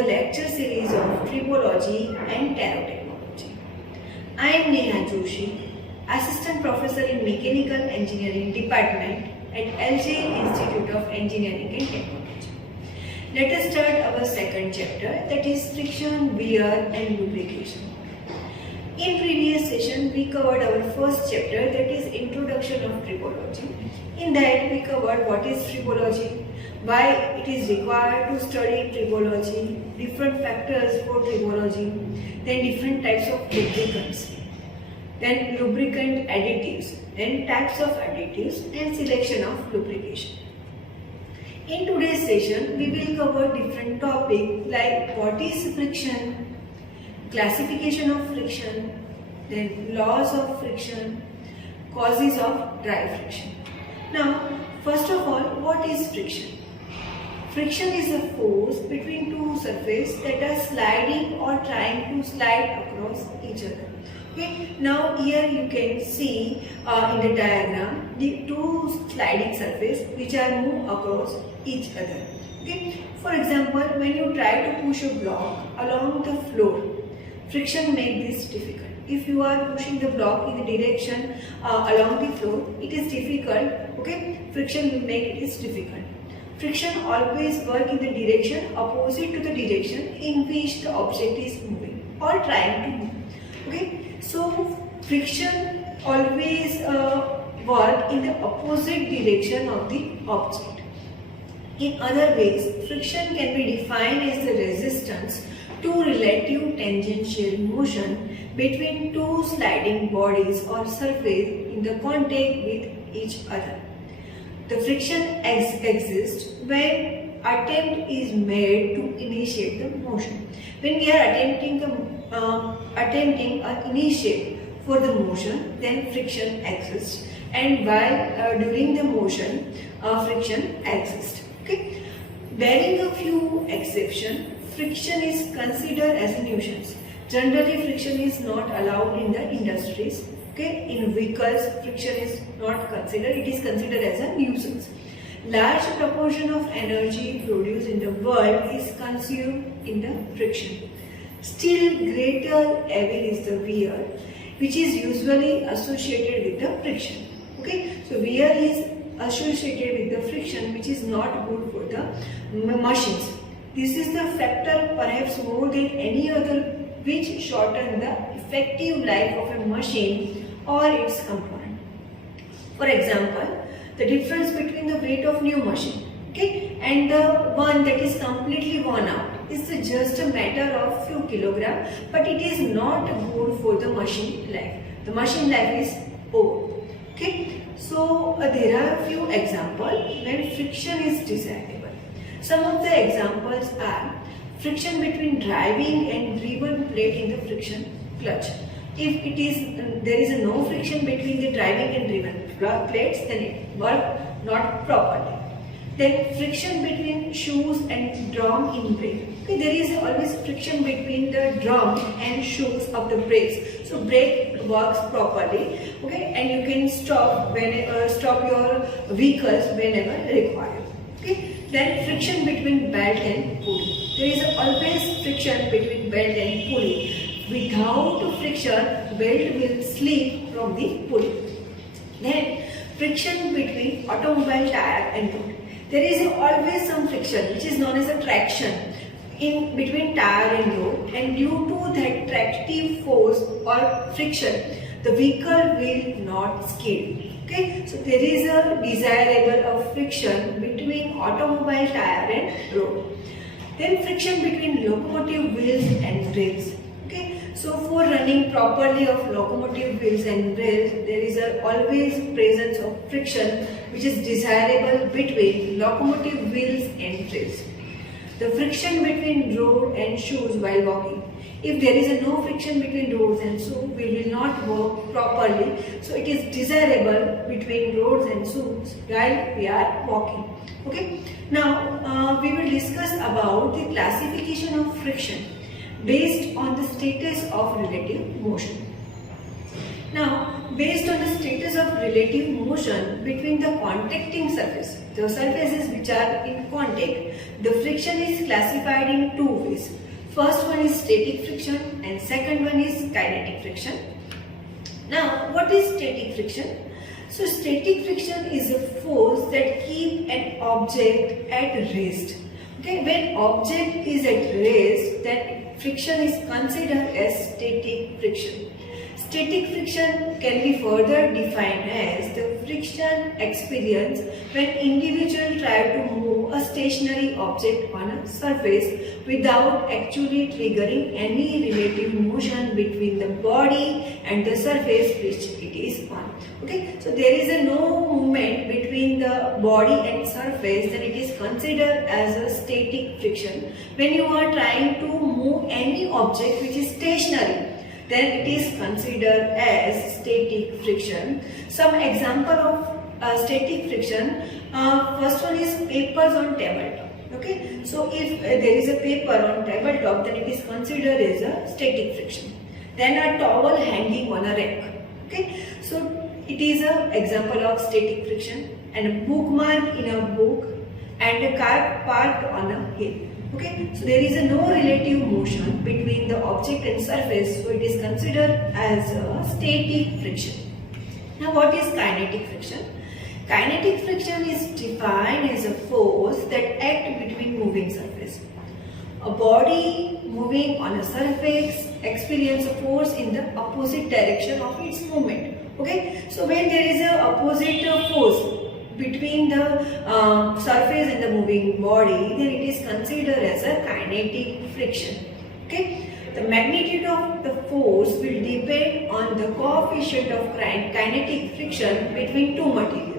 the lecture series of Tribology and Nanotechnology. I am Neha Joshi, Assistant Professor in Mechanical Engineering Department at LJ Institute of Engineering and Technology. Let us start our second chapter, that is friction, wear and lubrication. In previous session, we covered our first chapter, that is Introduction of Tribology. In that, we covered what is tribology, why it is required to study tribology, different factors for tribology, then different types of lubricants, then lubricant additives, then types of additives and selection of lubrication. In today's session, we will cover different topics like what is friction, classification of friction, then laws of friction, causes of dry friction. Now, first of all, what is friction? Friction is a force between two surfaces that are sliding or trying to slide across each other. Okay. Now here you can see in the diagram the two sliding surfaces which are move across each other. Okay. For example, when you try to push a block along the floor, friction makes this difficult. If you are pushing the block in the direction along the floor, it is difficult. Okay, friction will make it is difficult. Friction always work in the direction opposite to the direction in which the object is moving or trying to move. Okay, so friction always work in the opposite direction of the object. In other ways, friction can be defined as the resistance to relative tangential motion between two sliding bodies or surface in the contact with each other. The friction exists when attempt is made to initiate the motion. When we are attempting an initiate for the motion, then friction exists, and while during the motion, friction exists. Okay, barring a few exceptions, friction is considered as a nuisance. Generally, friction is not allowed in the industries. Okay, in vehicles, friction is not considered. It is considered as a nuisance. Large proportion of energy produced in the world is consumed in the friction. Still greater evil is the wear, which is usually associated with the friction. Okay, so wear is associated with the friction, which is not good for the machines. This is the factor perhaps more than any other which shorten the effective life of a machine or its component. For example, the difference between the weight of new machine, okay, and the one that is completely worn out is just a matter of few kilograms, but it is not good for the machine life. The machine life is over. Okay, so there are few examples when friction is desirable. Some of the examples are friction between driving and driven plate in the friction clutch. If there is no friction between the driving and driven plates, then it works not properly. Then friction between shoes and drum in brake. Okay, there is always friction between the drum and shoes of the brakes. So brake works properly. Okay, and you can stop your vehicles whenever required. Okay. Then friction between belt and pulley. There is always friction between belt and pulley. Without friction, belt will slip from the pulley. Then friction between automobile tire and road. There is always some friction which is known as a traction in between tire and road, and due to that tractive force or friction, the vehicle will not skid. Okay, so there is a desirable of friction between automobile tire and road. Then friction between locomotive wheels and rails. Okay, so for running properly of locomotive wheels and rails, there is always presence of friction which is desirable between locomotive wheels and rails. The friction between road and shoes while walking. If there is no friction between roads and shoes, we will not walk properly. So it is desirable between roads and shoes while we are walking. Okay. Now we will discuss about the classification of friction based on the status of relative motion. Now based on the status of relative motion between the contacting surface, the surfaces which are in contact, the friction is classified in two ways. First one is static friction and second one is kinetic friction. Now, what is static friction? So, static friction is a force that keeps an object at rest. Okay, when object is at rest, then friction is considered as static friction. Static friction can be further defined as the friction experienced when individuals try to move a stationary object on a surface without actually triggering any relative motion between the body and the surface which it is on. Okay, so there is a no movement between the body and surface, then it is considered as a static friction. When you are trying to move any object which is stationary, then it is considered as static friction. Some example of static friction, first one is papers on tabletop. Okay, so if there is a paper on tabletop, then it is considered as a static friction. Then a towel hanging on a rack. Okay, so it is an example of static friction. And a bookmark in a book and a car parked on a hill. Okay, so there is a no relative motion between the object and surface, so it is considered as a static friction. Now, what is kinetic friction? Kinetic friction is defined as a force that acts between moving surface. A body moving on a surface experiences a force in the opposite direction of its movement. Okay, so when there is a opposite force between the surface and the moving body, then it is considered as a kinetic friction. Okay, the magnitude of the force will depend on the coefficient of kinetic friction between two materials.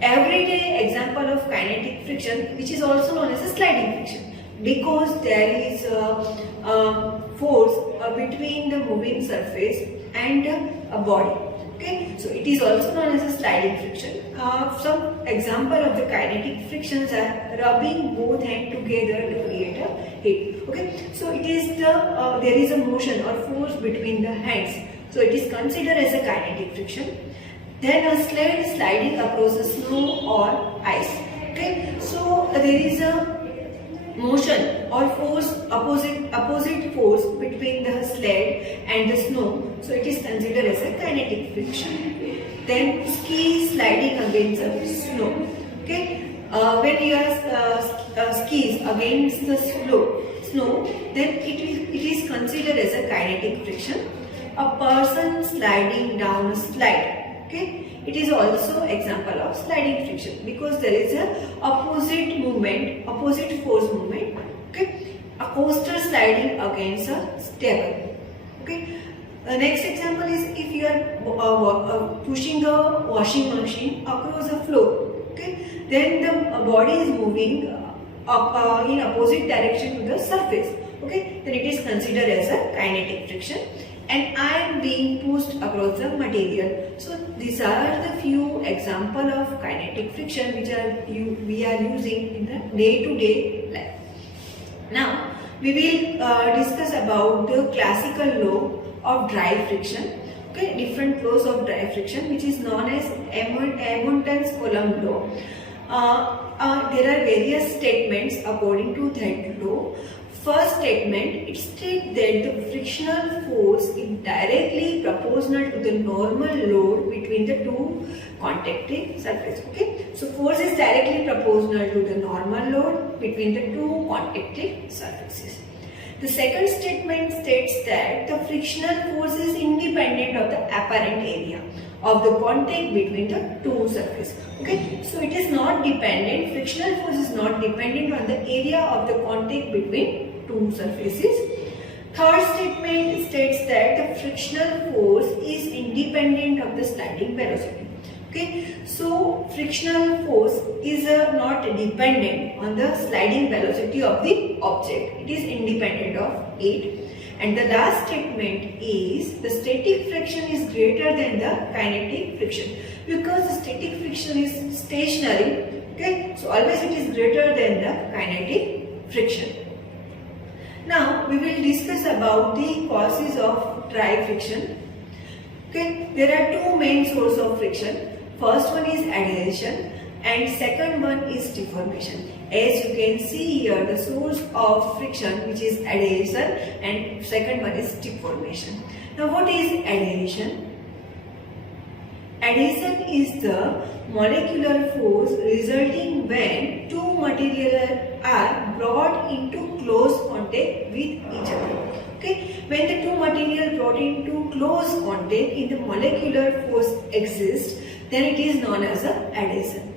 Everyday example of kinetic friction, which is also known as a sliding friction, because there is a force between the moving surface and a body. Okay, so it is also known as a sliding friction. Some example of the kinetic frictions are rubbing both hands together to create a hit. Okay, so it is the there is a motion or force between the hands, so it is considered as a kinetic friction. Then a sled sliding across the snow or ice. Okay, so there is a motion or force, opposite force between the sled and the snow, so it is considered as a kinetic friction. Then ski sliding against the snow. Okay, when you are skis against the snow, then it is considered as a kinetic friction. A person sliding down a slide. Okay, it is also example of sliding friction because there is a opposite movement, opposite force movement. Okay, a coaster sliding against a stable. Okay, next example is if you are pushing a washing machine across a floor. Okay, then the body is moving up in opposite direction to the surface. Okay, then it is considered as a kinetic friction. And I am being pushed across the material. So these are the few example of kinetic friction which we are using in the day-to-day life. Now we will discuss about the classical law of dry friction. Okay, different laws of dry friction which is known as Edmonton's Coulomb law. There are various statements according to that law. First statement, it states that the frictional force is directly proportional to the normal load between the two contacting surfaces. Okay, so force is directly proportional to the normal load between the two contacting surfaces. The second statement states that the frictional force is independent of the apparent area of the contact between the two surfaces. Okay, so it is not dependent, frictional force is not dependent on the area of the contact between two surfaces. Third statement states that the frictional force is independent of the sliding velocity. Okay, so frictional force is not dependent on the sliding velocity of the object, it is independent of it. And the last statement is the static friction is greater than the kinetic friction because the static friction is stationary. Okay, so always it is greater than the kinetic friction. Now we will discuss about the causes of dry friction. Okay, there are two main sources of friction. First one is adhesion and second one is deformation. As you can see here, the source of friction, which is adhesion, and second one is deformation. Now what is adhesion? Adhesion is the molecular force resulting when two materials are brought into close contact with each other. Okay, when the two materials brought into close contact in the molecular force exists, then it is known as a adhesion.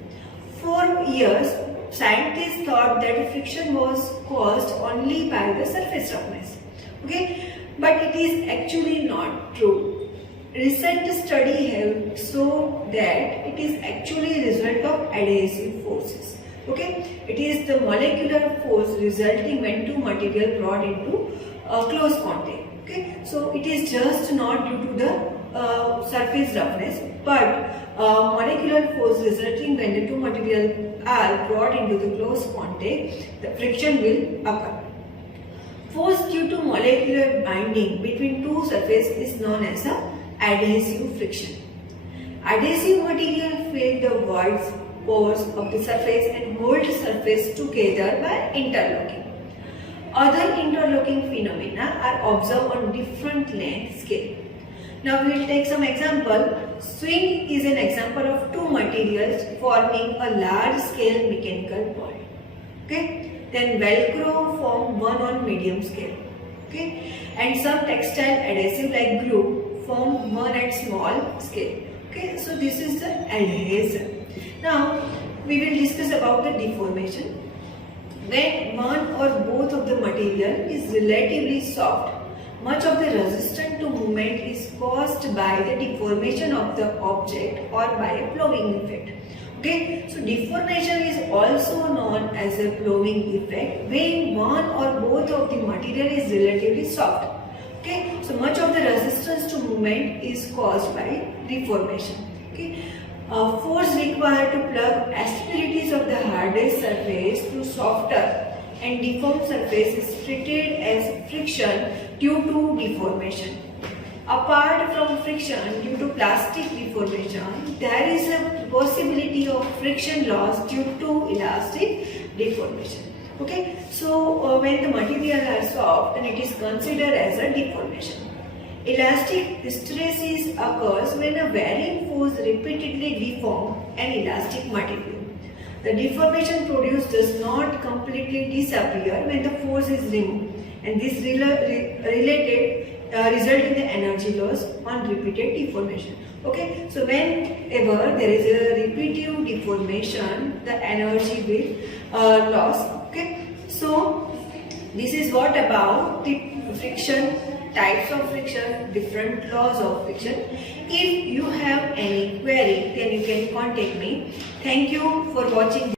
For years, scientists thought that friction was caused only by the surface roughness. Okay, but it is actually not true. Recent study have shown that it is actually a result of adhesive forces. Okay, it is the molecular force resulting when two materials brought into close contact. Okay, so it is just not due to the surface roughness, but molecular force resulting when the two materials are brought into the close contact, the friction will occur. Force due to molecular binding between two surfaces is known as a adhesive friction. Adhesive material fill the voids, pores of the surface and hold the surface together by interlocking. Other interlocking phenomena are observed on different length scale. Now we will take some example. Swing is an example of two materials forming a large scale mechanical ball. Okay. Then Velcro form one on medium scale. Okay. And some textile adhesive like glue form one at small scale. Okay. So this is the adhesion. Now we will discuss about the deformation. When one or both of the material is relatively soft, much of the resistance to movement is caused by the deformation of the object or by a ploughing effect. Okay, so deformation is also known as a ploughing effect when one or both of the material is relatively soft. Okay, so much of the resistance to movement is caused by deformation. Okay. Force required to plug extremities of the hardest surface to softer and deformed surface is treated as friction due to deformation. Apart from friction due to plastic deformation, there is a possibility of friction loss due to elastic deformation. Okay, so when the material are soft, then it is considered as a deformation. Elastic hysteresis occurs when a varying force repeatedly deforms an elastic material. The deformation produced does not completely disappear when the force is removed, and this result in the energy loss on repeated deformation. Okay, so whenever there is a repetitive deformation, the energy will loss. Okay, so this is what about the friction, types of friction, different laws of friction. If you have any query, then you can contact me. Thank you for watching.